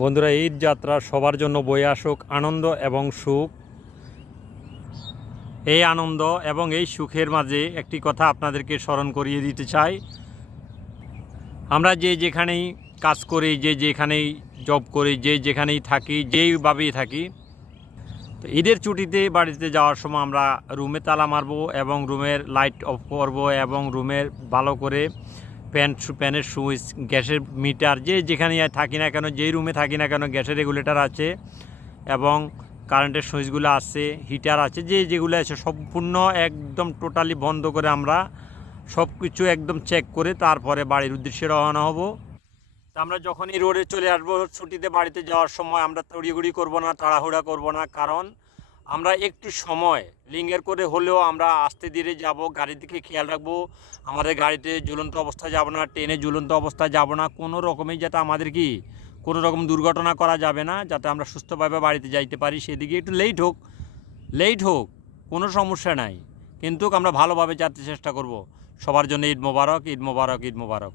বন্ধুরা, ঈদ যাত্রা সবার জন্য বয়ে আসুক আনন্দ এবং সুখ। এই আনন্দ এবং এই সুখের মাঝে একটি কথা আপনাদেরকে স্মরণ করিয়ে দিতে চাই। আমরা যে যেখানেই কাজ করি, যে যেখানেই জব করি, যে যেখানেই থাকি, যেইভাবেই থাকি, তো ঈদের ছুটিতে বাড়িতে যাওয়ার সময় আমরা রুমে তালা মারবো এবং রুমের লাইট অফ করব এবং রুমের ভালো করে ফ্যানের সুইচ, গ্যাসের মিটার, যে যেখানে থাকি না কেন, যেই রুমে থাকি না কেন, গ্যাসের রেগুলেটর আছে এবং কারেন্টের সুইচগুলো আছে, হিটার আছে, যে যেগুলো আছে সম্পূর্ণ একদম টোটালি বন্ধ করে আমরা সব কিছু একদম চেক করে তারপরে বাড়ির উদ্দেশ্যে রওনা হব। তা আমরা যখনই রোডে চলে আসবো ছুটিতে বাড়িতে যাওয়ার সময় আমরা তড়িঘড়ি করব না, তাড়াহুড়া করব না, কারণ আমরা একটু সময় লিঙ্গের করে হলেও আমরা আস্তে ধীরে যাব, গাড়ির দিকে খেয়াল রাখবো। আমাদের গাড়িতে ঝুলন্ত অবস্থায় যাব না, ট্রেনে ঝুলন্ত অবস্থায় যাব না, কোনো রকমেই যাতে আমাদের কোনো রকম দুর্ঘটনা করা যাবে না, যাতে আমরা সুস্থভাবে বাড়িতে যাইতে পারি। সেদিকে একটু লেট হোক কোনো সমস্যা নাই, কিন্তু আমরা ভালোভাবে যেতে চেষ্টা করব। সবার জন্য ঈদ মোবারক, ঈদ মোবারক, ঈদ মোবারক।